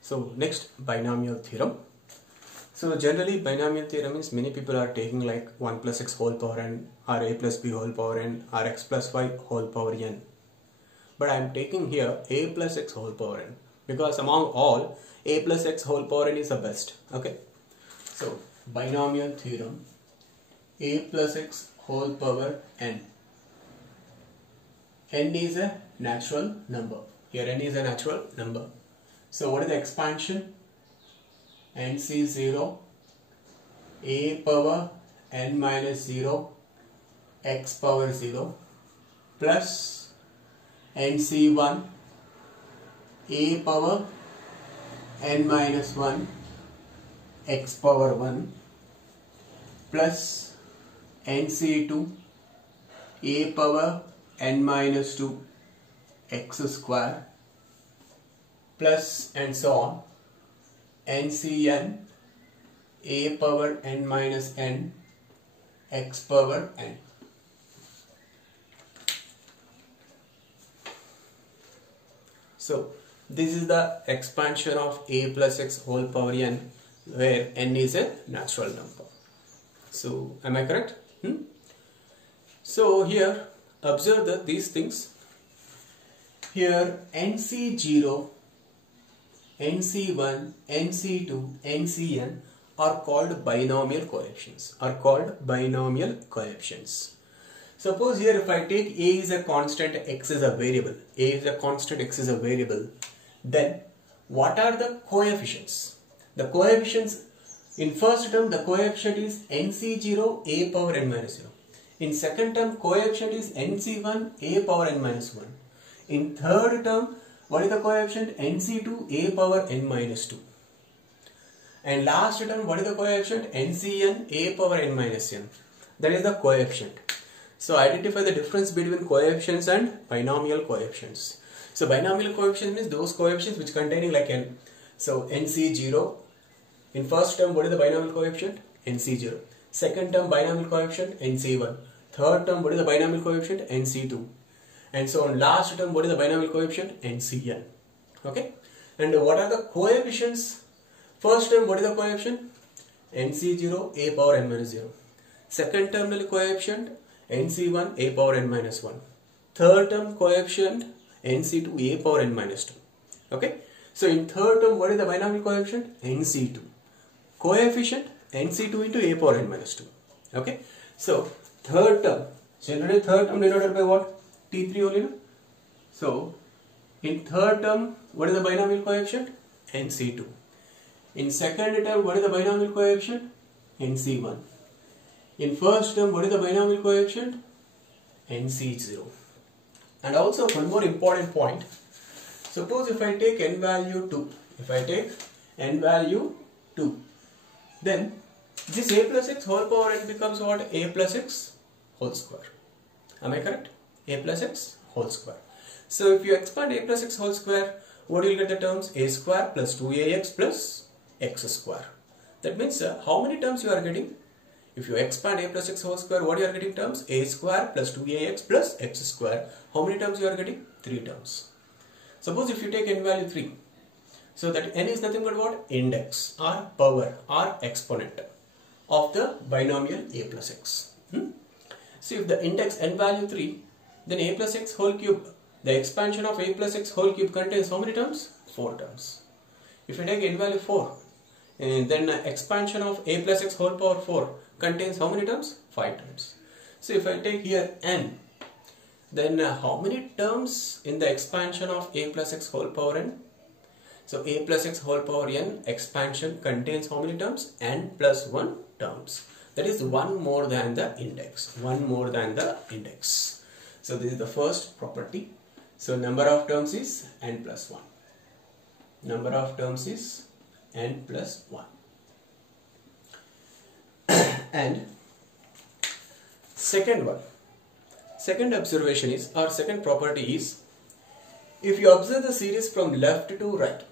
So next, binomial theorem. So generally binomial theorem means many people are taking like 1 plus x whole power n or a plus b whole power n or x plus y whole power n. But I am taking here a plus x whole power n because among all a plus x whole power n is the best. Okay. So binomial theorem, a plus x whole power n. N is a natural number. Here n is a natural number. So what is the expansion? NC0 a power n minus 0 x power 0 plus NC1 a power n minus 1 x power 1 plus NC2 a power n minus 2 x square plus and so on NCn a power n minus n x power n. So this is the expansion of a plus x whole power n where n is a natural number. So am I correct? So here observe that these things here NC0, NC1, NC2, NCn are called binomial coefficients. Suppose here if I take a is a constant, x is a variable, a is a constant, x is a variable, then what are the coefficients? The coefficients in first term the coefficient is NC0 a power n minus 0. In second term coefficient is NC1 a power n minus 1. In third term what is the coefficient? NC2 a power n minus 2. And last term what is the coefficient? NCn a power n minus n. That is the coefficient. So identify the difference between coefficients and binomial coefficients. So binomial coefficients means those coefficients which containing like n. So NC0, in first term what is the binomial coefficient? NC0. Second term binomial coefficient NC1. Third term what is the binomial coefficient? NC2. And so on last term what is the binomial coefficient? NCn. Okay. And what are the coefficients? First term what is the coefficient? NC0 a power n minus 0. Second term coefficient NC1 a power n minus 1. Third term coefficient NC2 a power n minus 2. Okay. So in third term what is the binomial coefficient? NC2. Coefficient NC2 into a power n minus 2. Okay. So third term, generally third term denoted by what? T3 only, no? So in third term what is the binomial coefficient? NC2. In second term what is the binomial coefficient? NC1. In first term what is the binomial coefficient? NC0. And also one more important point. Suppose if I take n value 2, then this a plus x whole power n becomes what? A plus x whole square. Am I correct? A plus x whole square. So if you expand a plus x whole square, what do you get the terms? A square plus 2ax plus x square. That means how many terms you are getting? If you expand a plus x whole square, what you are getting terms? A square plus 2ax plus x square. How many terms you are getting? 3 terms. Suppose if you take n value 3, so that n is nothing but what? Index or power or exponent of the binomial a plus x. So if the index n value 3, then a plus x whole cube, the expansion of a plus x whole cube contains how many terms? 4 terms. If you take n value 4, then expansion of a plus x whole power 4 contains how many terms? 5 terms. So if I take here n, then how many terms in the expansion of a plus x whole power n? So a plus x whole power n expansion contains how many terms? N plus 1 terms. That is one more than the index. One more than the index. So this is the first property. So number of terms is n plus 1. Number of terms is n plus 1. And second one. Second observation is, or second property is, if you observe the series from left to right.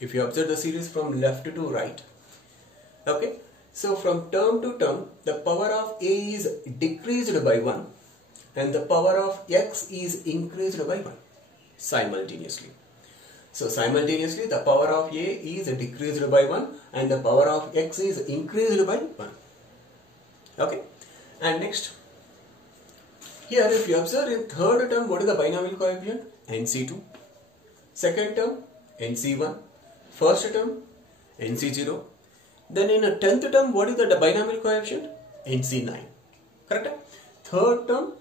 If you observe the series from left to right. Okay. So from term to term, the power of a is decreased by 1 and the power of x is increased by 1. simultaneously. So simultaneously the power of a is decreased by 1 and the power of x is increased by 1. Okay. And next, here if you observe in third term, what is the binomial coefficient? NC2. Second term, NC1. First term, NC0. Then in a 10th term, what is the binomial coefficient? NC9. Correct? Third term,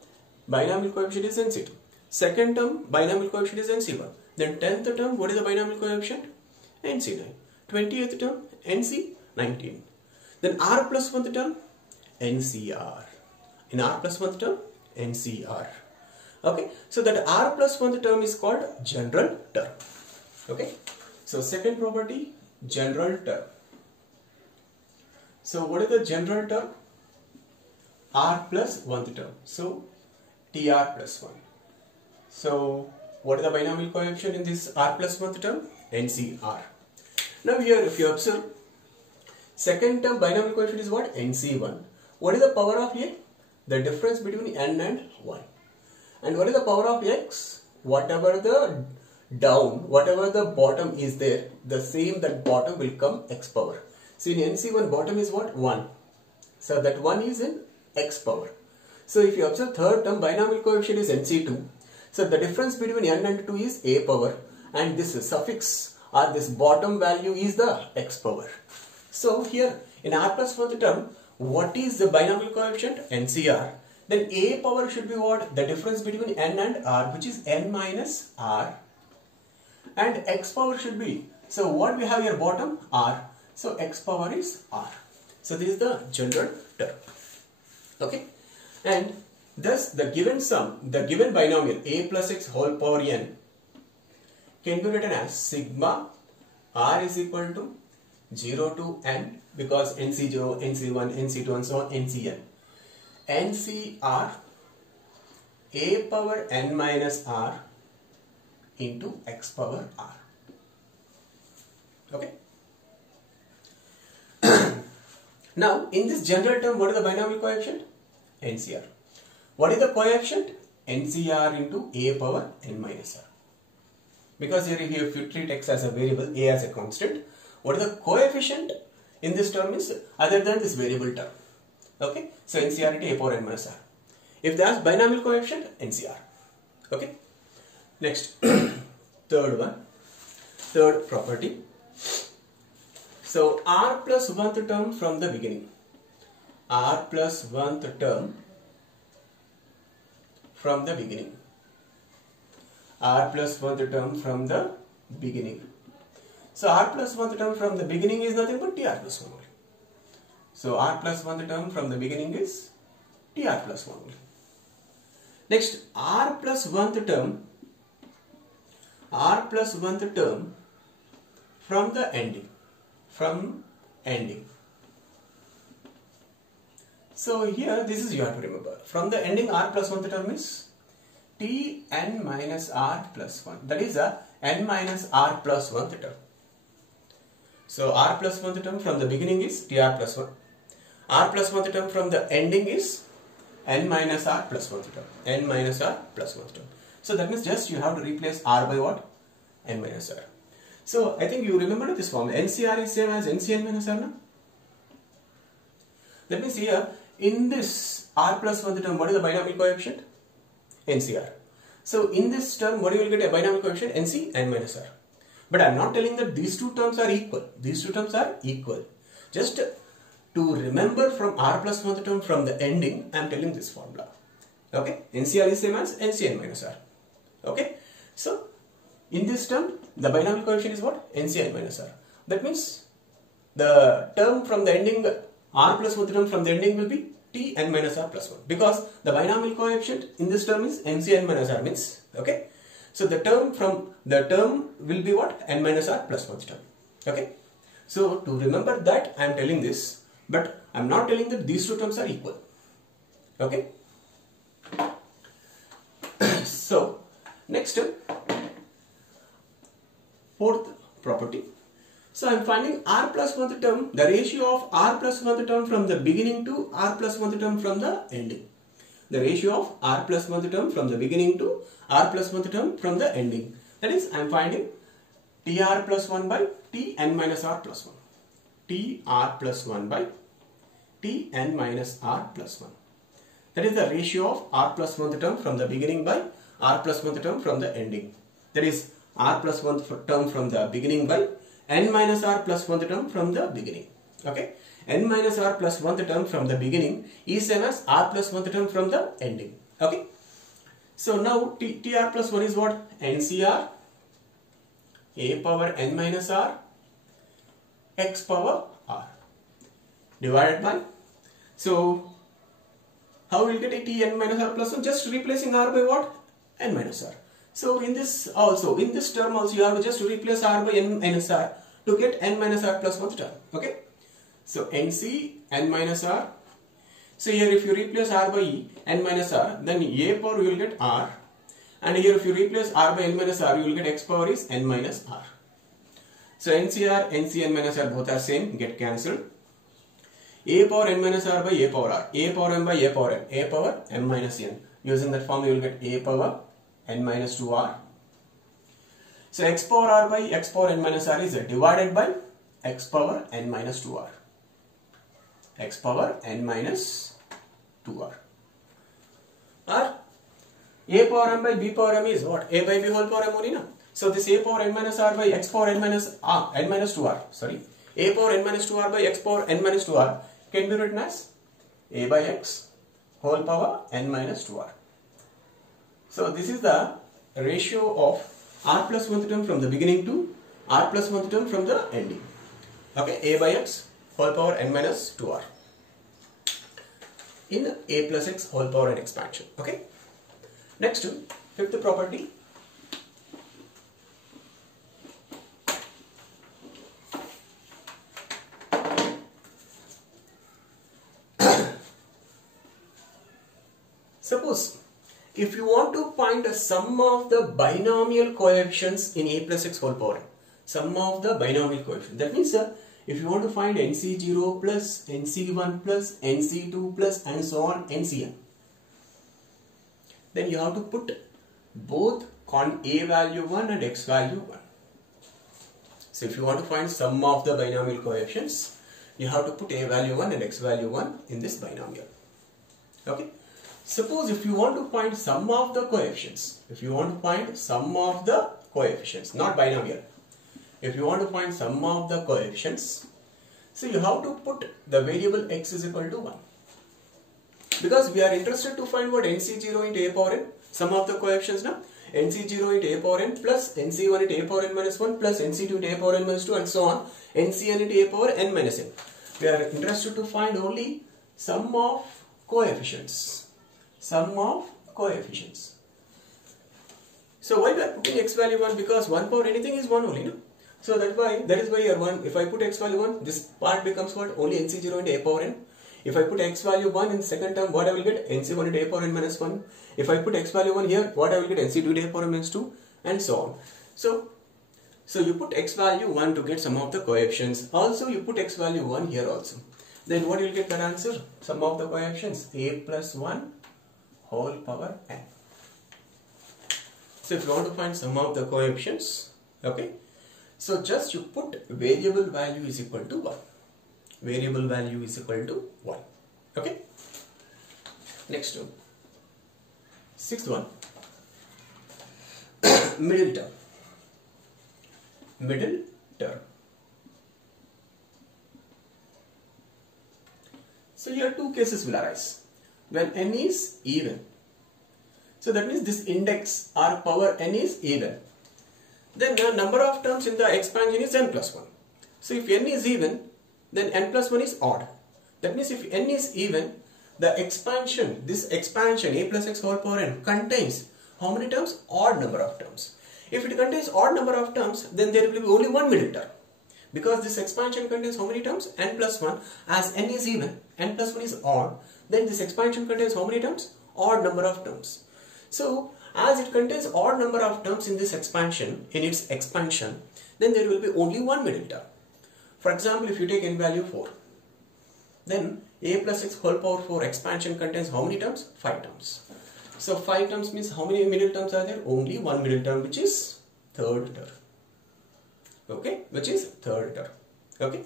binomial coefficient is NC2. Second term, binomial coefficient is NC1. Then 10th term, what is the binomial coefficient? NC9. 20th term, NC19. Then R plus 1th term, NCR. In R plus 1th term, NCR. Okay. So that R plus 1th term is called general term. Okay. So second property, general term. So what is the general term? R plus 1th term. So TR plus 1. So what is the binomial coefficient in this R plus 1th term? NCR. Now here if you observe, second term binomial coefficient is what? NC1. What is the power of A? The difference between n and 1. And what is the power of x? Whatever the down, whatever the bottom is there, the same that bottom will come x power. So in NC1 bottom is what? 1. So that 1 is in x power. So if you observe third term binomial coefficient is NC2. So the difference between n and 2 is a power and this suffix or this bottom value is the x power. So here in R plus 1th term, what is the binomial coefficient? NCR. Then a power should be what? The difference between n and r, which is n minus r. And x power should be, so what we have here bottom? R. So x power is r. So this is the general term. Okay. And thus the given sum, the given binomial a plus x whole power n can be written as sigma r is equal to 0 to n, because NC0, NC1, NC2 and so on, NCn. NCR a power n minus r into x power r. Okay. Now in this general term, what is the binomial coefficient? NCR. What is the coefficient? NCR into a power n minus r. Because here if you treat x as a variable, a as a constant, what is the coefficient in this term is other than this variable term. Okay. So NCR into a power n minus r. If they ask binomial coefficient, NCR. Okay. Next, third property. So R plus 1th term from the beginning. R plus 1th term from the beginning. R plus 1th term from the beginning. So R plus 1th term from the beginning is nothing but TR plus 1 only. So R plus 1th term from the beginning is TR plus 1 only. Next, R plus 1th term from the ending. So here this is you have to remember. From the ending R plus 1th term is Tn minus R plus 1. That is a n minus R plus 1th term. So R plus 1th term from the beginning is TR plus 1. R plus 1th term from the ending is n minus R plus 1th term. N minus R plus 1th term. So that means just you have to replace R by what? N minus R. So I think you remember this formula. NCR is same as NCn minus R now. That means here in this R plus 1th term, what is the binomial coefficient? NCR. So in this term, what you will get a binomial coefficient? NC n minus R. But I am not telling that these two terms are equal. These two terms are equal. Just to remember from R plus 1th term from the ending, I am telling this formula. Okay. NCR is same as NCn minus R. Okay. So in this term, the binomial coefficient is what? NCn minus R. That means the term from the ending, R plus 1th term from the ending will be Tn minus R plus 1. Because the binomial coefficient in this term is NCn minus R means. Okay. So the term will be what? N minus R plus 1th term. Okay. So to remember that, I am telling this, but I am not telling that these two terms are equal. Okay. So next, fourth property. So I am finding R plus 1th term, the ratio of R plus 1th term from the beginning to R plus 1th term from the ending. the ratio of r plus 1th term from the beginning to r plus 1th term from the ending. That is, I am finding tr plus 1 by tn minus r plus 1. tr plus 1 by tn minus r plus 1. That is the ratio of r plus 1th term from the beginning by r plus 1th term from the ending. That is r plus 1th term from the beginning by n minus r plus 1th term from the beginning. Okay. N minus r plus 1th term from the beginning is same as r plus 1th term from the ending. Okay. So now tr plus 1 is what? NCR a power n minus r x power r divided by, so how will you get a tn minus r plus 1? Just replacing r by what? N minus r. So in this term also you have to just replace r by n minus r to get n minus r plus 1th term. Okay. So NC n minus r. So here if you replace r by n minus r, then a power you will get r, and here if you replace r by n minus r, you will get x power is n minus r. So NCR, NC n minus r both are same, get cancelled. A power n minus r by a power r, a power m by a power n, a power m minus n. Using that form you will get a power n minus 2r. So x power r by x power n minus r is divided by x power n minus 2r. X power n minus 2r. Or a power m by b power m is what? A by b whole power m only, na? So this a power n minus r by x power n minus 2r. Sorry, a power n minus 2r by x power n minus 2r can be written as a by x whole power n minus 2r. So this is the ratio of r plus 1th term from the beginning to r plus 1th term from the ending. Okay, a by x whole power n minus 2r in a plus x whole power n expansion. Okay. Next, fifth property. Suppose if you want to find the sum of the binomial coefficients in a plus x whole power n, sum of the binomial coefficient, that means if you want to find NC0 plus NC1 plus NC2 plus and so on NCn, then you have to put both a value 1 and x value 1. So if you want to find sum of the binomial coefficients, you have to put a value 1 and x value 1 in this binomial. Okay. Suppose if you want to find sum of the coefficients, not binomial, if you want to find sum of the coefficients, so you have to put the variable x is equal to 1. Because we are interested to find what NC0 into a power n, sum of the coefficients now, NC0 into a power n plus NC1 into a power n minus 1 plus NC2 into a power n minus 2 and so on, NCn into a power n minus n. We are interested to find only sum of coefficients. Sum of coefficients. So why we are putting x value 1? Because 1 power anything is 1 only, no? So that is why here 1, if I put x value 1, this part becomes what? Only NC0 into a power n. If I put x value 1 in second term, what I will get? NC1 into a power n minus 1. If I put x value 1 here, what I will get? NC2 into a power n minus 2 and so on. So you put x value 1 to get sum of the coefficients. Also you put x value 1 here also. Then what you will get that answer? Sum of the coefficients a plus 1 whole power n. So if you want to find sum of the coefficients, okay, so just you put variable value is equal to 1. Variable value is equal to 1. Okay. Next one. Sixth one. Middle term. Middle term. So here two cases will arise. When n is even, so that means this index r power n is even, then the number of terms in the expansion is n plus 1. So if n is even, then n plus 1 is odd. That means if n is even, the expansion, this expansion a plus x whole power n contains how many terms? Odd number of terms. If it contains odd number of terms, then there will be only one middle term. Because this expansion contains how many terms? N plus 1. As n is even, n plus 1 is odd, then this expansion contains how many terms? Odd number of terms. So as it contains odd number of terms in this expansion, in its expansion, then there will be only one middle term. For example, if you take n value 4, then a plus x whole power 4 expansion contains how many terms? 5 terms. So 5 terms means how many middle terms are there? Only one middle term, which is third term. Okay, which is third term. Okay,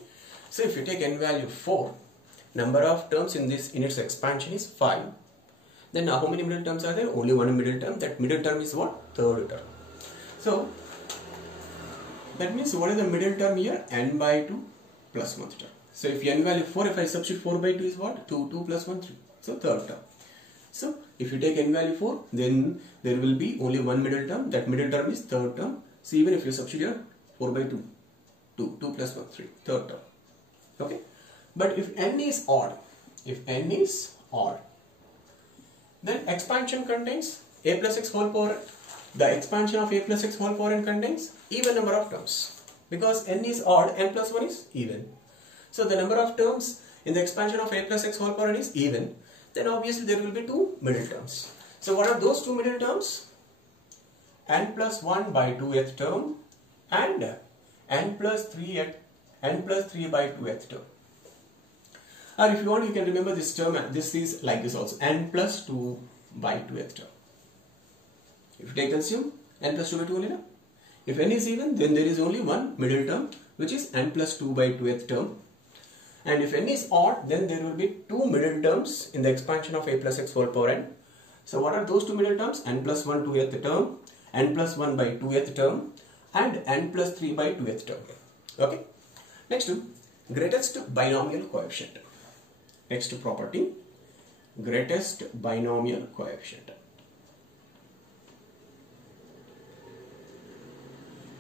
so if you take n value 4, number of terms in its expansion is 5. Then how many middle terms are there? Only one middle term. That middle term is what? Third term. So that means what is the middle term here? N by 2 plus 1 term. So if n value 4, if I substitute 4 by 2 is what? 2, 2 plus 1, 3. So third term. So if you take n value 4, then there will be only one middle term. That middle term is third term. So even if you substitute here 4 by 2, 2, 2 plus 1, 3, third term. Okay. But if n is odd, then expansion contains a plus x whole power. The expansion of a plus x whole power n contains even number of terms. Because n is odd, n plus 1 is even. So the number of terms in the expansion of a plus x whole power n is even. Then obviously there will be two middle terms. So what are those two middle terms? N plus 1 by 2th term and n plus 3 by 2th term. Or if you want, you can remember this term. This is like this also, n plus 2 by 2th term. If you take LCM, n plus 2 by 2 only. If n is even, then there is only one middle term, which is n plus 2 by 2th term. And if n is odd, then there will be two middle terms in the expansion of a plus x whole power n. So what are those two middle terms? N plus 1 2th term, n plus 1 by 2th term, and n plus 3 by 2th term. Okay. Next to greatest binomial coefficient. Next to property, greatest binomial coefficient.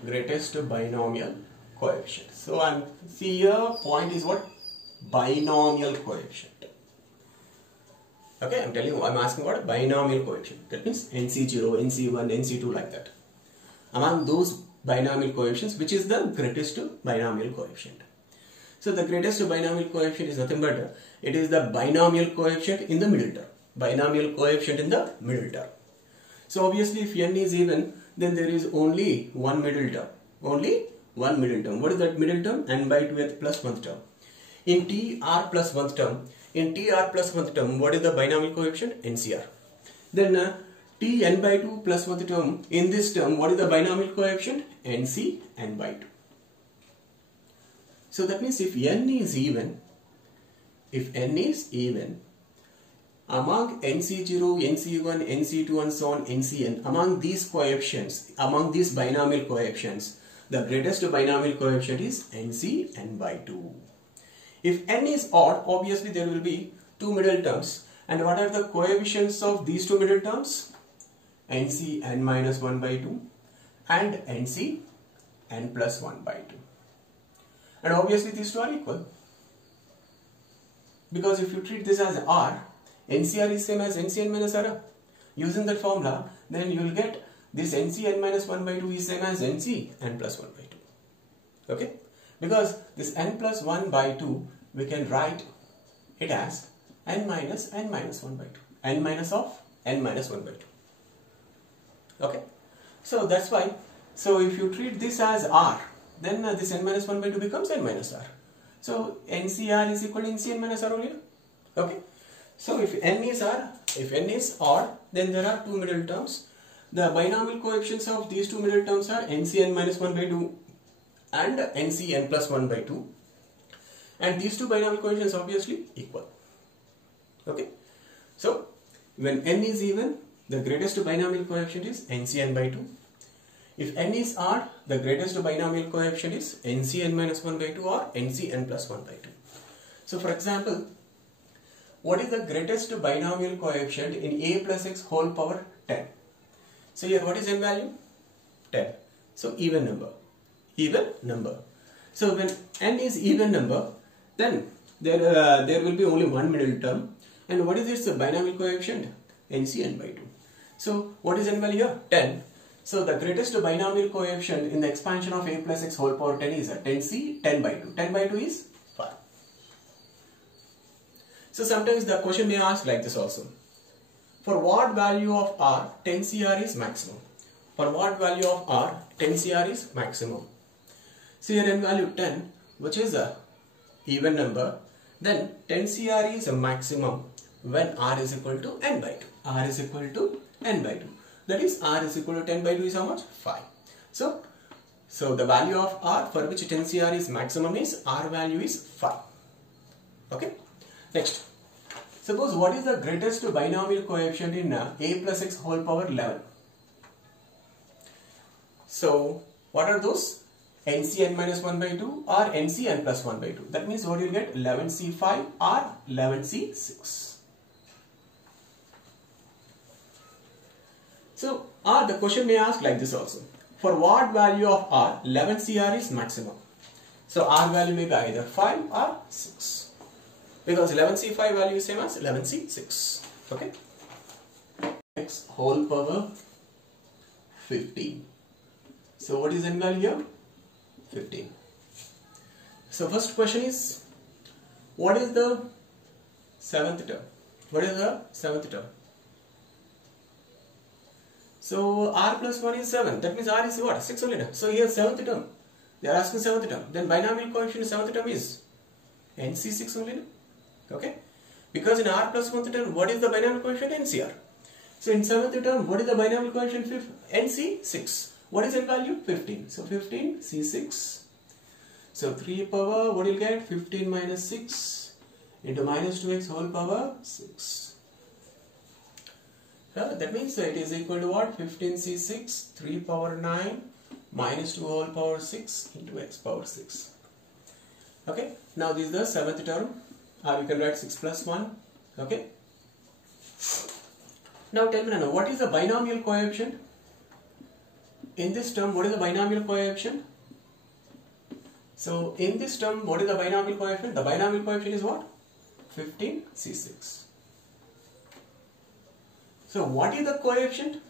Greatest binomial coefficient. So I'm see here point is what? Binomial coefficient. Okay, I'm telling you, I'm asking what? Binomial coefficient. That means NC0, NC1, NC2 like that. Among those binomial coefficients, which is the greatest binomial coefficient? So the greatest binomial coefficient is nothing but it is the binomial coefficient in the middle term. Binomial coefficient in the middle term. So obviously if n is even, then there is only one middle term. Only one middle term. What is that middle term? N by 2th plus 1th term. In TR plus 1th term, what is the binomial coefficient? NCR. Then Tn by 2 plus 1th term, in this term, what is the binomial coefficient? NC n by 2. So that means if n is even, among NC0, NC1, NC2 and so on, NCn, among these coefficients, among these binomial coefficients, the greatest binomial coefficient is NC n by 2. If n is odd, obviously there will be two middle terms. And what are the coefficients of these two middle terms? NC n minus 1 by 2 and NC n plus 1 by 2. And obviously these two are equal. Because if you treat this as R, NCR is same as NCn minus R. Using that formula, then you will get this NCn minus 1 by 2 is same as NC n plus 1 by 2. Okay? Because this n plus 1 by 2, we can write it as n minus 1 by 2. N minus of n minus 1 by 2. Okay? So that's why, so if you treat this as R, then this n minus 1 by 2 becomes n minus R. So NCR is equal to NCn minus R only. Okay? So if n is odd, then there are two middle terms. The binomial coefficients of these two middle terms are NCn minus 1 by 2 and NCn plus 1 by 2. And these two binomial coefficients obviously equal. Okay? So when n is even, the greatest binomial coefficient is NCn by 2. If n is odd, the greatest binomial coefficient is NCn minus 1 by 2 or NCn plus 1 by 2. So for example, what is the greatest binomial coefficient in a plus x whole power 10? So here what is n value? 10. So even number. Even number. So when n is even number, then there will be only one middle term. And what is this binomial coefficient? NCn by 2. So what is n value here? 10. So the greatest binomial coefficient in the expansion of a plus x whole power 10 is 10c 10 by 2. 10 by 2 is 5. So sometimes the question may ask like this also. For what value of r 10CR is maximum? For what value of r 10CR is maximum? So here n value 10, which is a even number, then 10CR is a maximum when R is equal to n by 2. R is equal to n by 2. That is R is equal to 10 by 2 is how much? 5. So the value of R for which 10CR is maximum is R value is 5. Okay. Next. Suppose what is the greatest binomial coefficient in a plus x whole power 11? So what are those? NC minus 1 by 2 or NC n plus 1 by 2. That means what you will get 11C5 or 11C6. So the question may ask like this also. For what value of R 11CR is maximum? So R value may be either 5 or 6. Because 11C5 value is same as 11C6. Okay. X whole power 15. So what is n value here? 15. So first question is, what is the 7th term? What is the 7th term? So R plus 1 is 7. That means R is what? 6 only. So here 7th term. They are asking 7th term. Then binomial coefficient 7th term is NC6 only. Okay. Because in R plus 1th term, what is the binomial coefficient? NCR. So in 7th term, what is the binomial coefficient? NC6. What is n value? 15. So 15 C6. So 3 power, what you will get? 15 minus 6 into minus 2x whole power 6. That means it is equal to what? 15 C6, 3 power 9 minus 2 whole power 6 into x power 6. Okay. Now this is the 7th term. We can write 6 plus 1. Okay. Now tell me now, what is the binomial coefficient? In this term, what is the binomial coefficient? So in this term, what is the binomial coefficient? The binomial coefficient is what? 15 C6. So what is the coefficient?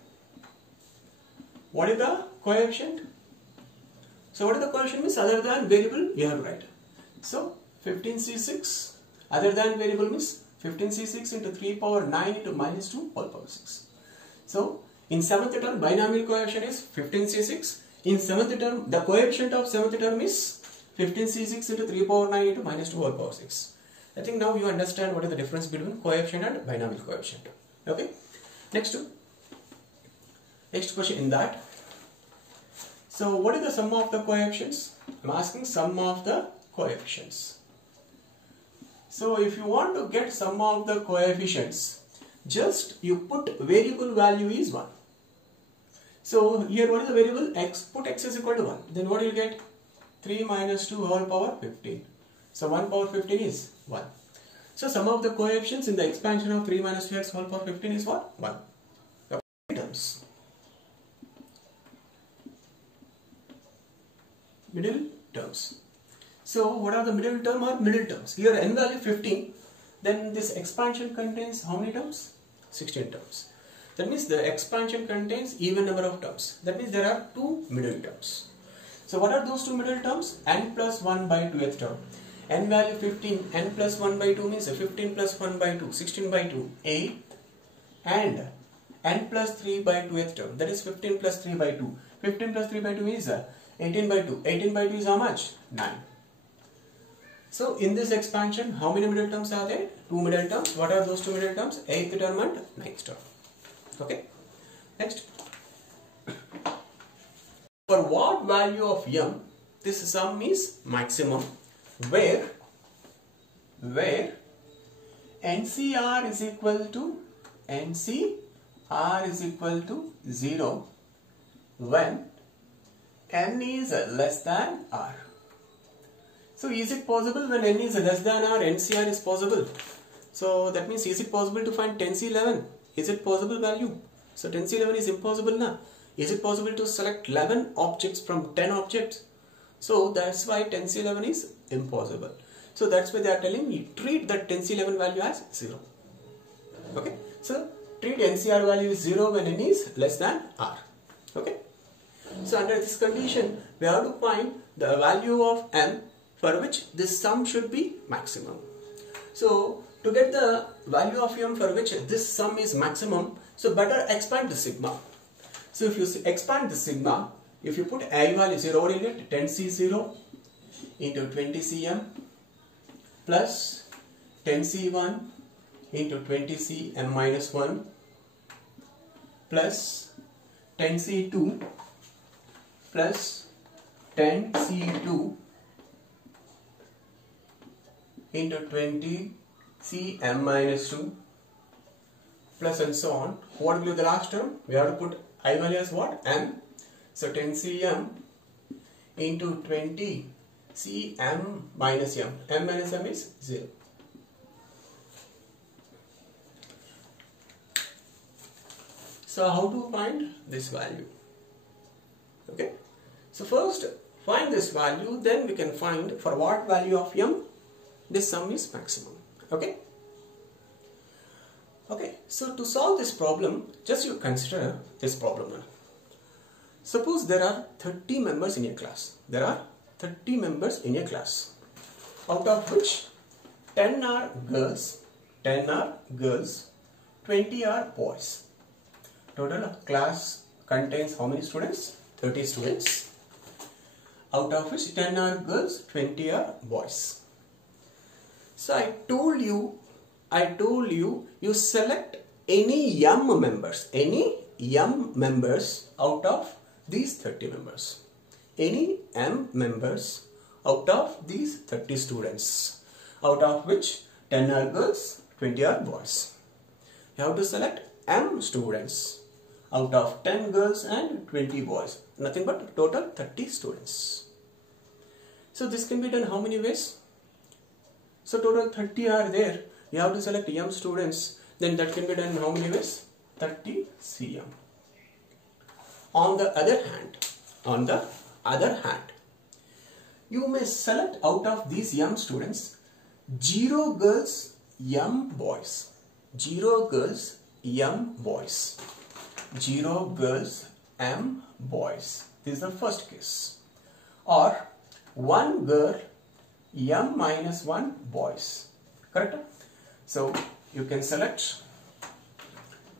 What is the coefficient? So what is the coefficient means other than variable you have to write. So 15 C6 other than variable means 15 C6 into 3 power 9 into minus 2 whole power 6. So in 7th term, binomial coefficient is 15 C6. In 7th term, the coefficient of 7th term is 15 C6 into 3 power 9 into minus 2 whole power 6. I think now you understand what is the difference between coefficient and binomial coefficient. Okay. Next question in that. So what is the sum of the coefficients? I am asking sum of the coefficients. So if you want to get sum of the coefficients, just you put variable value is 1. So here what is the variable? X. Put x is equal to 1. Then what you will get? 3 minus 2 whole power 15. So 1 power 15 is 1. So sum of the coefficients in the expansion of 3 minus 2x whole power 15 is what? 1. Okay. Terms. Middle terms. So what are the middle term or middle terms? Here n value 15. Then this expansion contains how many terms? 16 terms. That means the expansion contains even number of terms. That means there are 2 middle terms. So what are those 2 middle terms? N plus 1 by 2th term. N value 15, n plus 1 by 2 means 15 plus 1 by 2, 16 by 2, 8. And n plus 3 by 2th term. That is 15 plus 3 by 2. 15 plus 3 by 2 is 18 by 2. 18 by 2 is how much? 9. So in this expansion, how many middle terms are there? 2 middle terms. What are those 2 middle terms? 8th term and 9th term. Okay. Next. For what value of m this sum is maximum? Where NCR is equal to 0 when n is less than r. So is it possible when n is less than r, NCR is possible? So that means is it possible to find 10C11? Is it possible value? So 10C11 is impossible now. Is it possible to select 11 objects from 10 objects? So that's why 10C11 is impossible. So that's why they are telling you treat that 10C11 value as 0. Okay. So treat NCR value is 0 when n is less than r. Okay. So under this condition, we have to find the value of m for which this sum should be maximum. So to get the value of m for which this sum is maximum, so better expand the sigma. So if you expand the sigma, if you put a value 0, what do you get? 10C0 into 20Cm plus 10C1 into 20C m minus 1 plus 10C2 plus 10C2 into 20C m minus 2 plus and so on. What will be the last term? We have to put I value as what? M. So 10Cm into 20Cm minus m. M minus m is 0. So how to find this value? Okay. So first find this value, then we can find for what value of m this sum is maximum. Okay. Okay. So to solve this problem, just you consider this problem. Suppose there are 30 members in a class. There are 30 members in a class, out of which 10 are girls, 20 are boys. Total class contains how many students? 30 students, out of which 10 are girls, 20 are boys. So I told you you select any m members out of these 30 members. Any m members out of these 30 students, out of which 10 are girls, 20 are boys. You have to select m students out of 10 girls and 20 boys. Nothing but total 30 students. So this can be done how many ways? So total 30 are there. You have to select m students. Then that can be done in how many ways? 30 cm. On the other hand, you may select out of these m students 0 girls, m boys. 0 girls, m boys. 0 girls, m boys. This is the first case. Or 1 girl, m minus 1 boys. Correct? So you can select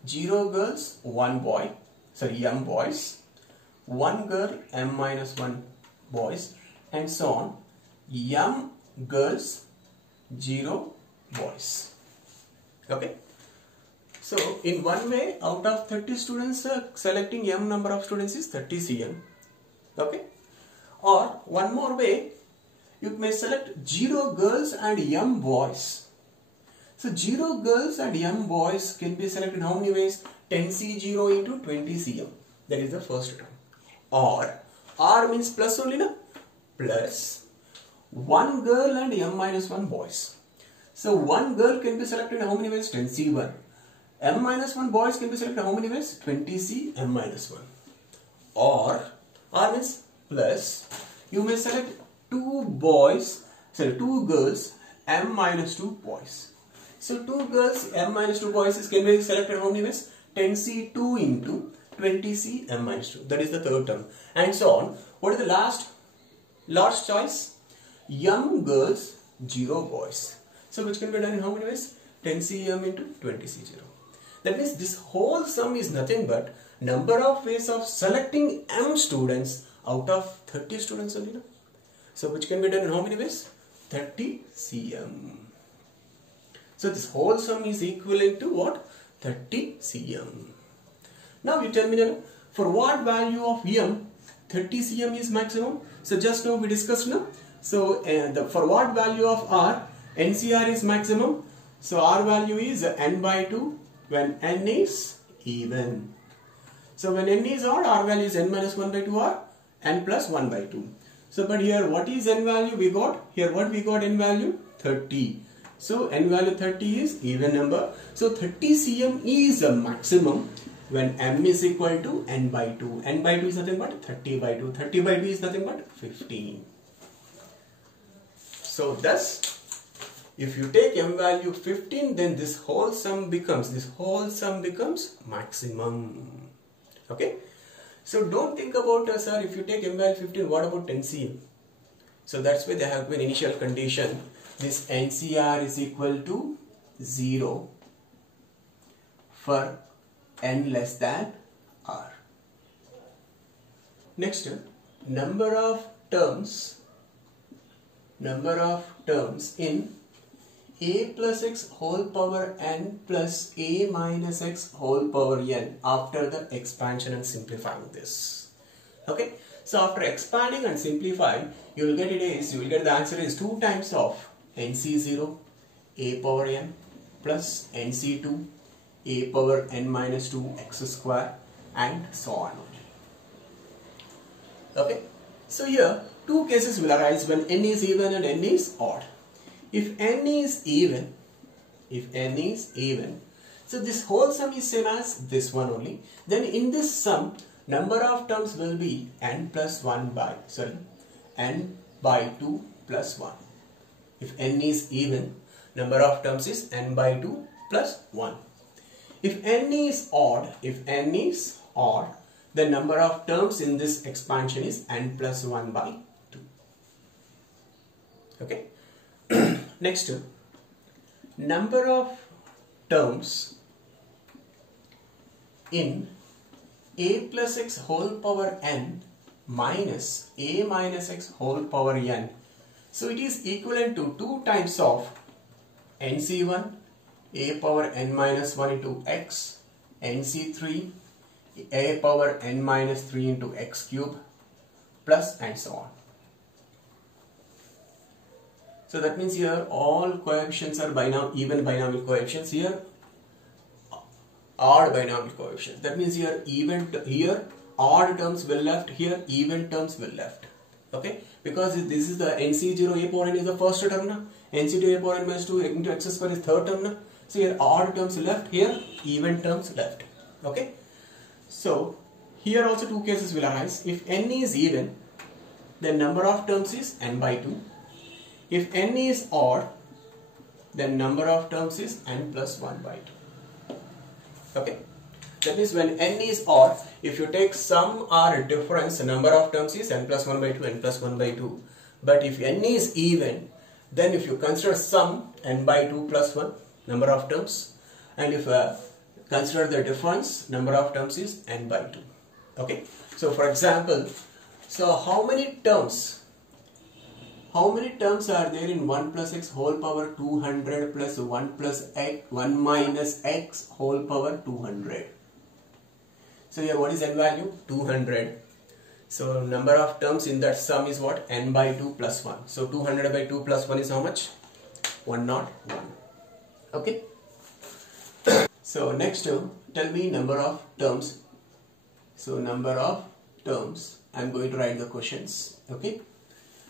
0 girls, 1 boy, m boys, 1 girl, m minus 1 boys, and so on. M girls, 0 boys. Okay. So in one way, out of 30 students, selecting m number of students is 30 cm. Okay. Or one more way, you may select 0 girls and m boys. So 0 girls and m boys can be selected how many ways? 10C0 into 20cm. That is the first term. Or R means plus only, na? Plus 1 girl and m minus 1 boys. So 1 girl can be selected how many ways? 10C1. M minus 1 boys can be selected how many ways? 20C m minus 1. Or R means plus, you may select 2 girls, m minus 2 boys. So 2 girls, m minus 2 boys can be selected how many ways? 10C2 into 20C m minus 2. That is the third term. And so on. What is the last choice? M girls, 0 boys. So which can be done in how many ways? 10cm into 20c0. That means this whole sum is nothing but number of ways of selecting m students out of 30 students only. So which can be done in how many ways? 30 cm. So this whole sum is equivalent to what? 30 cm. Now you tell me then, for what value of m 30 cm is maximum? So just now we discussed now. So for what value of r, NCR is maximum. So r value is n by 2 when n is even. So when n is odd, r value is n minus 1 by 2 or n plus 1 by 2. So but here what is n value we got? Here what we got n value? 30. So n value 30 is even number. So 30 cm is a maximum when m is equal to n by 2. N by 2 is nothing but 30 by 2. 30 by 2 is nothing but 15. So thus, if you take m value 15, then this whole sum becomes maximum. Okay. So don't think about sir, if you take m value 15, what about 10 cm? So that's why they have given initial condition. This NCR is equal to 0 for n less than r. Next, number of terms in a plus x whole power n plus a minus x whole power n after the expansion and simplifying this. Okay, so after expanding and simplifying, you will get the answer is 2 times of nc0 a power n plus nc2 a power n minus 2 x square and so on. Okay, so here two cases will arise when n is even and n is odd. If n is even, so this whole sum is same as this one only, then in this sum number of terms will be n by 2 plus 1. If n is even, number of terms is n by 2 plus 1. If n is odd, the number of terms in this expansion is n plus 1 by 2. Okay. Next, number of terms in a plus x whole power n minus a minus x whole power n. So it is equivalent to 2 times of nc1 a power n minus 1 into x, nc3 a power n minus 3 into x cube plus and so on. So that means here all coefficients are even binomial coefficients, here odd binomial coefficients. That means here odd terms will left, here even terms will left. Okay, because this is the nc0 a power n is the first term now, nc2 a power n minus 2 into x square is third term now. So here odd terms left, here even terms left. Okay, so here also two cases will arise. If n is even, then number of terms is n by 2. If n is odd, then number of terms is n plus 1 by 2. Okay, that means when n is odd, if you take sum or difference, number of terms is n plus 1 by 2, n plus 1 by 2. But if n is even, then if you consider sum, n by 2 plus 1, number of terms, and if consider the difference, number of terms is n by 2. Okay, so for example, so how many terms are there in 1 plus x whole power 200 plus 1 plus x 1 minus x whole power 200? So here what is n value? 200. So number of terms in that sum is what? N by 2 plus 1. So 200 by 2 plus 1 is how much? 101. Okay. So next, tell me number of terms. So number of terms, I am going to write the questions. Okay.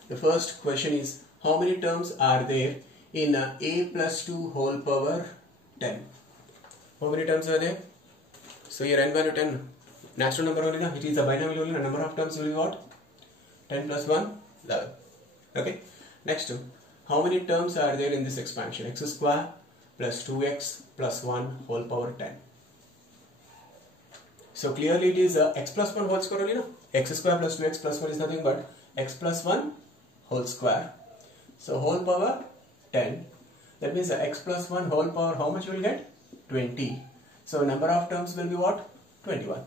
The first question is, how many terms are there in a plus 2 whole power 10? How many terms are there? So here n value 10, natural number only, it is a binomial only, the number of terms will be what? 10 plus 1, 11. Okay. Next, how many terms are there in this expansion? X square plus 2x plus 1 whole power 10. So clearly it is x plus 1 whole square only, no? X square plus 2x plus 1 is nothing but x plus 1 whole square. So whole power 10. That means x plus 1 whole power, how much you will get? 20. So number of terms will be what? 21.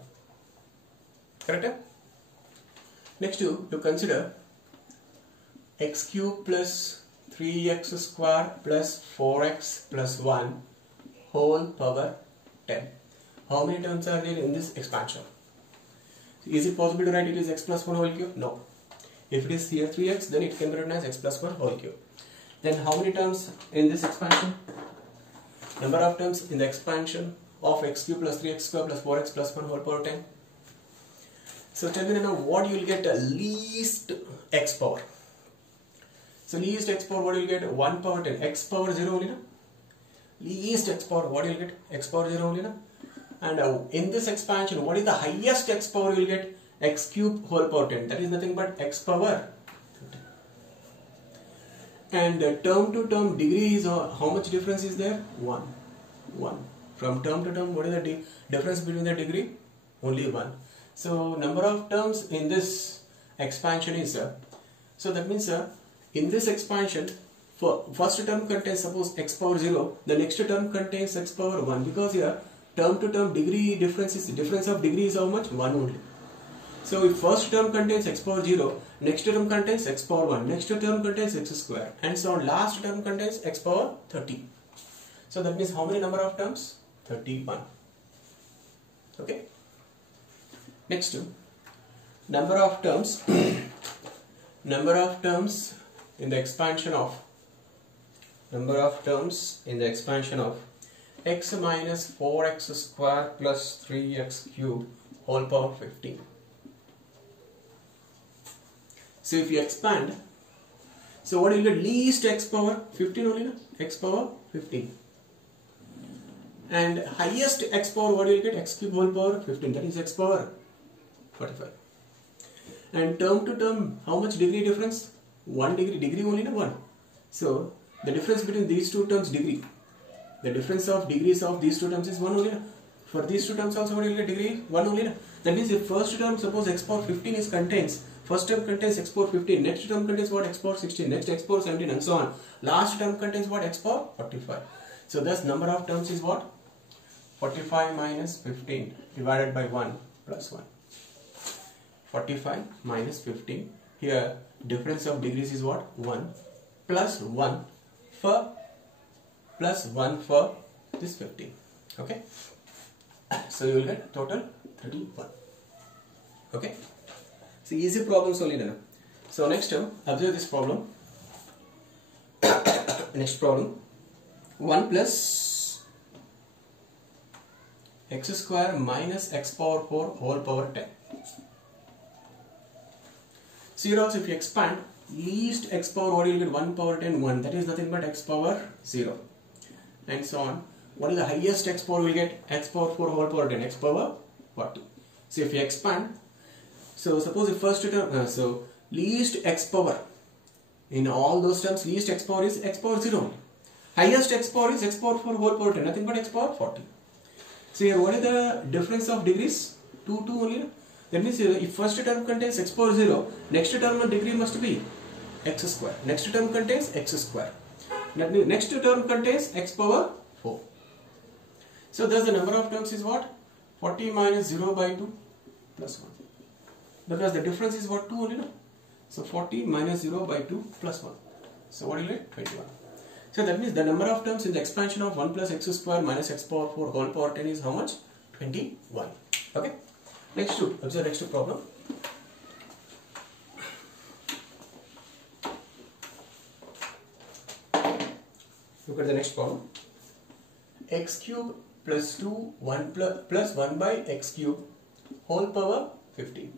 Correct? Next you consider x cube plus 3x square plus 4x plus 1 whole power 10. How many terms are there in this expansion? Is it possible to write it as x plus 1 whole cube? No. If it is here 3x, then it can be written as x plus 1 whole cube. Then how many terms in this expansion? Number of terms in the expansion of x cube plus 3x square plus 4x plus 1 whole power 10. So tell me now what you will get least x power. So least x power, what you will get? 1 power 10. X power 0 only, na? Least x power, what you will get? X power 0 only, na? And in this expansion, what is the highest x power you will get? X cube whole power 10. That is nothing but x power 10. And term to term degree is how much difference is there? 1. 1. From term to term, what is the difference between the degree? Only 1. So number of terms in this expansion is so that means in this expansion, for first term contains suppose x power 0, the next term contains x power 1, because here term to term degree difference of degree is how much? 1 only. So if first term contains x power 0, next term contains x power 1, next term contains x square, and so on. Last term contains x power 30. So that means how many number of terms? 31. Okay. Next number of terms number of terms in the expansion of x minus 4x square plus 3x cube whole power 15. So if you expand, so what will you get? Least x power 15 only, no? X power 15. And highest x power, what will you get? X cube whole power 15, that is x power 45. And term to term, how much degree difference? 1 degree only, no? 1. So the difference between these two terms, degree. The difference of degrees of these two terms is 1 only, no? For these two terms also, what will you get? Degree 1 only, no? That means if first term, suppose x power 15 is contains, first term contains x power 15, next term contains what? X power 16, next x power 17, and so on. Last term contains what? X power 45. So thus number of terms is what? 45 minus 15 divided by 1 plus 1. 45 minus 15. Here difference of degrees is what? 1 plus 1 for this 15. Okay. So you will get total 31. Okay. So easy problems only then. So next term, observe this problem. Next problem, 1 plus x square minus x power 4 whole power 10. So here also if you expand, least x power, what you will get? 1 power 10, 1. That is nothing but x power 0. And so on. What is the highest x power we will get? X power 4 whole power 10, x power 40. So if you expand, so suppose the first term, so least x power, in all those terms, least x power is x power 0. Highest x power is x power 4 whole power 10, nothing but x power 40. So here what is the difference of degrees? 2 only. That means if first term contains x power 0, next term of degree must be x square. Next term contains x square. That means next term contains x power 4. So thus the number of terms is what? 40 minus 0 by 2 plus 1. Because the difference is what? 2 only, no? So 40 minus 0 by 2 plus 1. So what will you get? 21. So that means the number of terms in the expansion of 1 plus x square minus x power 4 whole power 10 is how much? 21. Okay. Next two. Observe next problem. Look at the next problem. X cube plus 2 1 plus 1 by x cube whole power 15.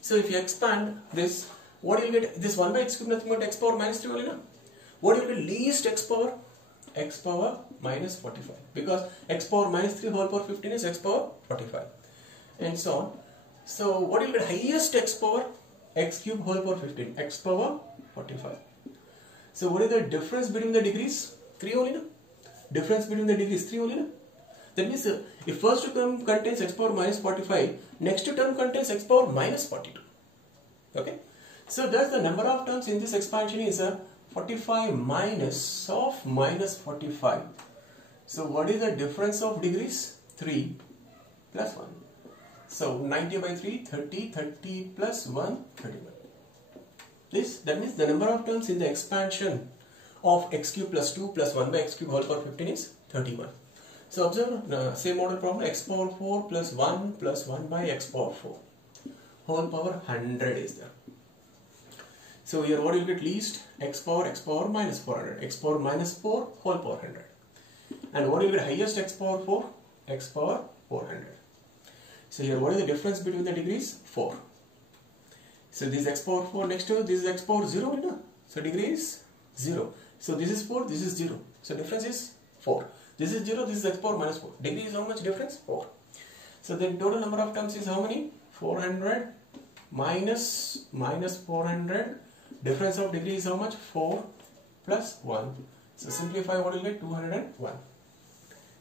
So if you expand this, what do you get? This 1 by x cube nothing but x power minus 3 only, no? What do you get? Least x power? X power minus 45. Because x power minus 3 whole power 15 is x power 45. And so on. So what do you get? Highest x power? X cube whole power 15. X power 45. So what is the difference between the degrees? 3 only, no? Difference between the degrees 3 only, no? That means if first term contains x power minus 45, next term contains x power minus 42. Okay. So thus the number of terms in this expansion is 45 minus of minus 45. So what is the difference of degrees? 3 plus 1. So 90 by 3, 30, 30 plus 1, 31. That means the number of terms in the expansion of x cube plus 2 plus 1 by x cube whole power 15 is 31. So observe same model problem, x power 4 plus 1 by x power 4 whole power 100 is there. So here what you get? Least x power minus 400, x power minus 4 whole power 100. And what you get? Highest x power 4, x power 400. So here what is the difference between the degrees? 4. So this is x power 4, next to this is x power 0, no? So degree is 0. So this is 4, this is 0. So difference is 4. This is 0, this is x power minus 4. Degree is how much difference? 4. So then total number of terms is how many? 400 minus 400. Difference of degree is how much? 4 plus 1. So simplify, what will you get? 201.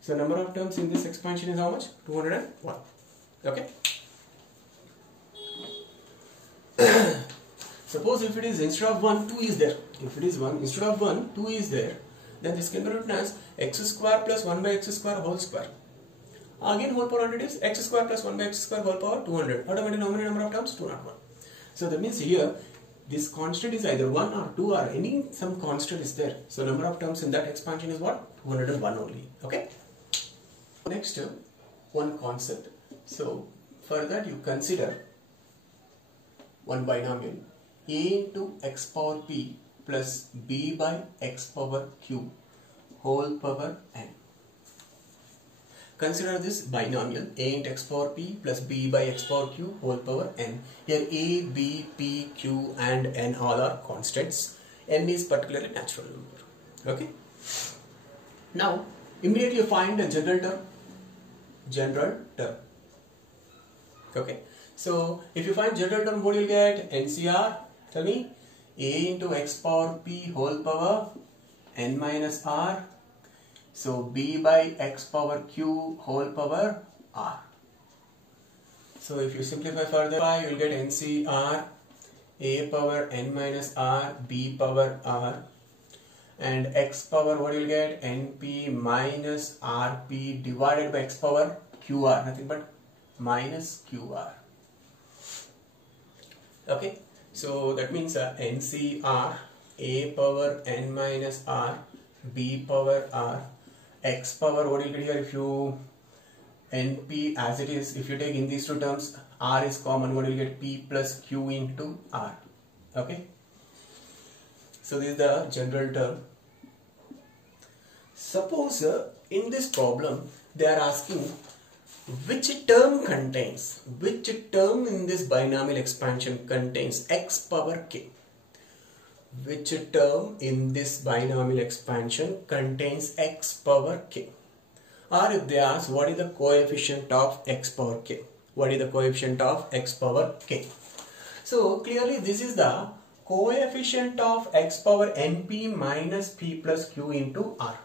So number of terms in this expansion is how much? 201. Okay. Suppose if it is instead of 1, 2 is there. If it is 1, instead of 1, 2 is there, then this can be written as x square plus 1 by x square whole square. Again whole power 100 is x square plus 1 by x square whole power 200. Automatically how many number of terms? 201. So that means here this constant is either 1 or 2 or any some constant is there. So number of terms in that expansion is what? 201 only. Okay. Next one concept. So for that you consider one binomial a into x power p plus b by x power q whole power n. Consider this binomial a into x power p plus b by x power q whole power n. Here a, b, p, q and n all are constants. N is particularly natural number. Okay. Now immediately find the general term. General term. Okay. So if you find general term, what you will get? NCR. Tell me. A into x power p whole power n minus r. So b by x power q whole power r. So if you simplify further, you will get NCR a power n minus r b power r, and x power what you will get? np minus rp divided by x power qr, nothing but minus qr. Okay, so that means NCR a power n minus r b power r, x power what you will get here? If you np as it is, if you take in these two terms, r is common, what you will get? P plus q into r. Okay, so this is the general term. Suppose in this problem they are asking which term in this binomial expansion contains x power k. Which term in this binomial expansion contains x power k? Or if they ask what is the coefficient of x power k? What is the coefficient of x power k? So clearly this is the coefficient of x power np minus p plus q into r.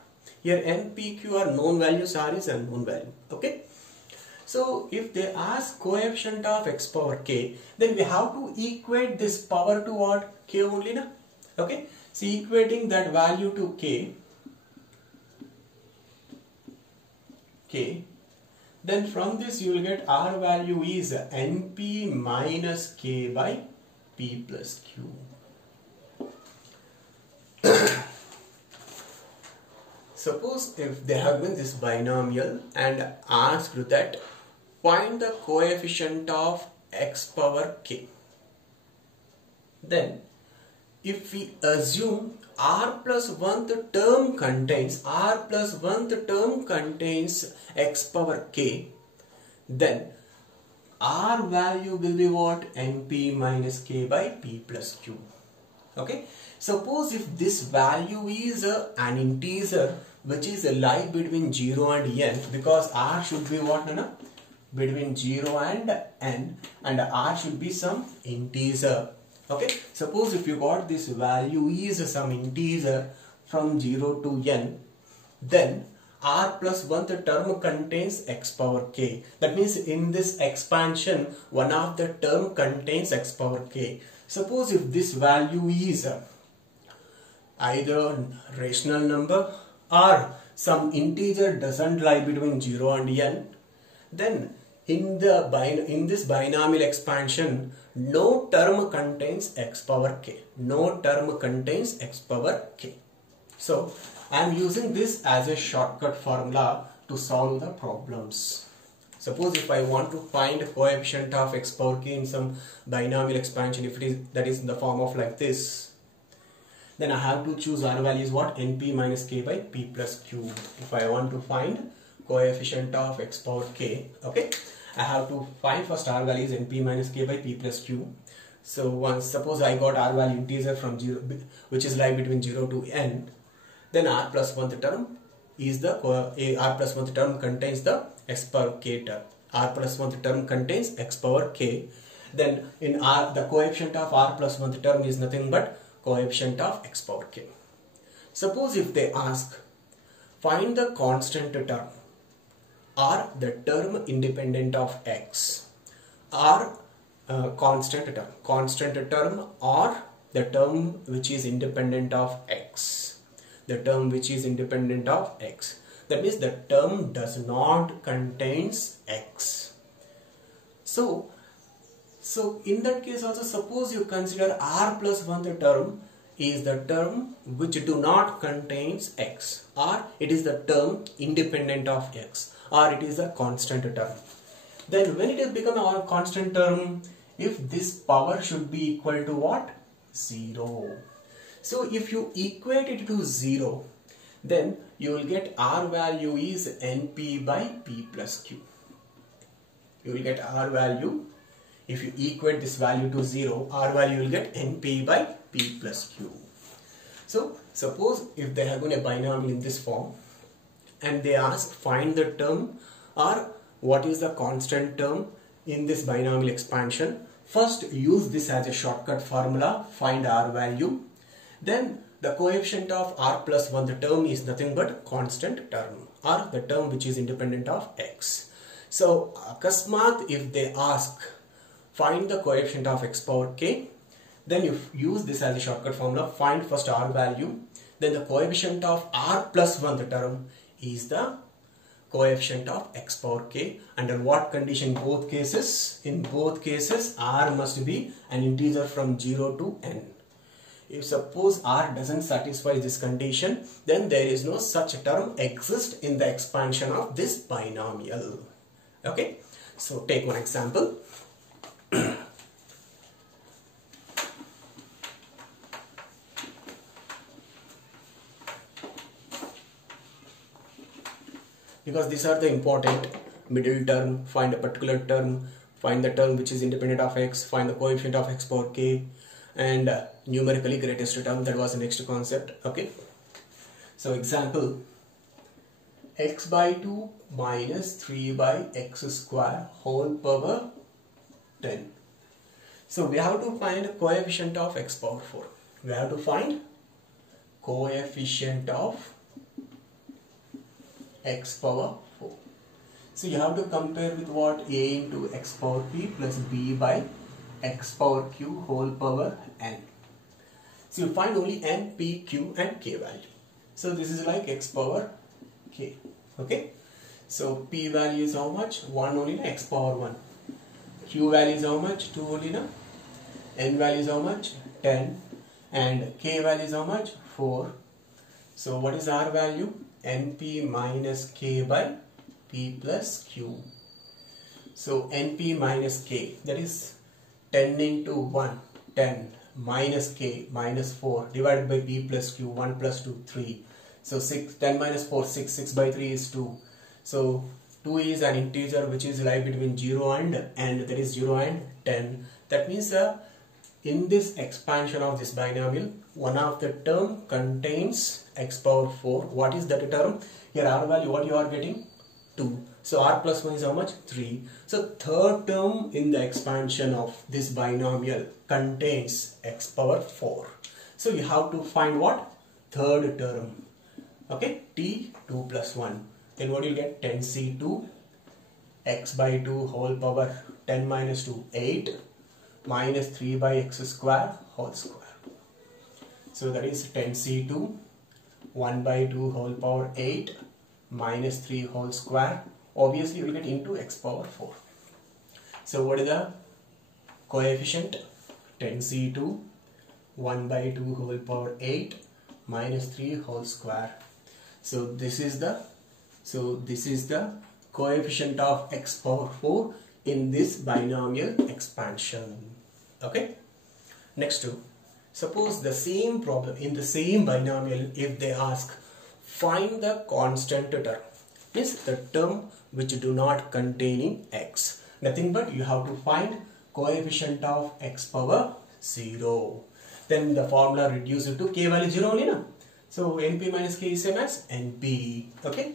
Here n, p, q are known values, r is unknown value. Okay. So if they ask coefficient of x power k, then we have to equate this power to what? K only, na? Okay. So equating that value to k, then from this you will get r value is np minus k by p plus q. Suppose if they have given this binomial and asked that find the coefficient of x power k, then if we assume r plus 1th term contains x power k, then r value will be what? np minus k by p plus q. Okay. Suppose if this value is an integer which is lie between 0 and n, because r should be what, Nana? Between 0 and n, and r should be some integer. Okay. Suppose if you got this value is some integer from 0 to n, then r plus 1th term contains x power k. That means in this expansion one of the term contains x power k. Suppose if this value is either rational number or some integer doesn't lie between 0 and n, then in this binomial expansion no term contains x power k. No term contains x power k. So I am using this as a shortcut formula to solve the problems. Suppose if I want to find a coefficient of x power k in some binomial expansion, if it is that is in the form of like this, then I have to choose r value is what? np minus k by p plus q. If I want to find coefficient of x power k, okay, I have to find first r value is np minus k by p plus q. So once suppose I got r value integer from 0, which is lie between 0 to n, then r plus 1th term is the r plus 1th term contains the x power k term. R plus 1th term contains x power k. Then in r the coefficient of r plus 1th term is nothing but coefficient of x power k. Suppose if they ask find the constant term or the term independent of x, or constant term or the term which is independent of x, the term which is independent of x. That means the term does not contains x. So in that case also, suppose you consider r plus 1 the term is the term which do not contains x, or it is the term independent of x, or it is a constant term. Then when it has become a constant term, if this power should be equal to what? 0. So if you equate it to 0, then you will get r value is np by p plus q. You will get r value, if you equate this value to 0, r value will get np by p plus q. So suppose if they have given a binomial in this form and they ask find the term or what is the constant term in this binomial expansion, first use this as a shortcut formula, find r value. Then the coefficient of r plus 1, the term is nothing but constant term or the term which is independent of x. So akasmat if they ask find the coefficient of x power k, then you use this as a shortcut formula, find first r value, then the coefficient of r plus 1 the term is the coefficient of x power k. Under what condition? Both cases, in both cases r must be an integer from 0 to n. If suppose r doesn't satisfy this condition, then there is no such term exist in the expansion of this binomial. Okay, so take one example. Because these are the important: middle term, find a particular term, find the term which is independent of x, find the coefficient of x power k, and numerically greatest term. That was the next concept. Okay, so example, x by 2 minus 3 by x square whole power 10. So we have to find coefficient of x power 4. We have to find coefficient of x power 4. So you have to compare with what? A into x power p plus b by x power q whole power n. So you find only n, p, q and k value. So this is like x power k. Okay. So p value is how much? 1 only na, x power 1. Q value is how much? 2 only na. N value is how much? 10. And k value is how much? 4. So what is r value? Np minus k by p plus q. So Np minus k, that is 10 into 1, 10 minus k minus 4 divided by p plus q, 1 plus 2, 3. So 6, 10 minus 4, 6, 6 by 3 is 2. So 2 is an integer which is lie between 0 and n, that is 0 and 10. That means in this expansion of this binomial, one of the term contains x power 4. What is that term? Here r value, what you are getting? 2. So r plus 1 is how much? 3. So third term in the expansion of this binomial contains x power 4. So you have to find what? Third term. Okay, t 2 plus 1. Then what you get? 10c2 x by 2 whole power 10 minus 2, 8 minus 3 by x square whole square. So that is 10c2 1 by 2 whole power 8 minus 3 whole square. Obviously you will get into x power 4. So what is the coefficient? 10c2 1 by 2 whole power 8 minus 3 whole square. So this is the coefficient of x power 4 in this binomial expansion. Okay. Next to, suppose the same problem in the same binomial, if they ask find the constant term, means the term which do not containing x, nothing but you have to find coefficient of x power 0. Then the formula reduce it to k value 0 only na. So np minus k is same as np. Okay.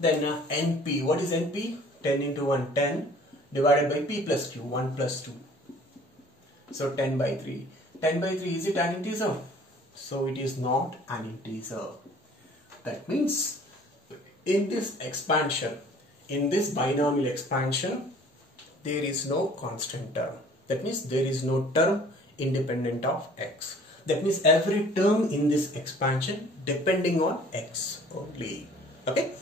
Then np, what is np? 10 into 1, 10 divided by p plus q, 1 plus 2. So 10 by 3. 10 by 3, is it an integer? So it is not an integer. That means in this expansion, in this binomial expansion, there is no constant term. That means there is no term independent of x. That means every term in this expansion depending on x only. Okay.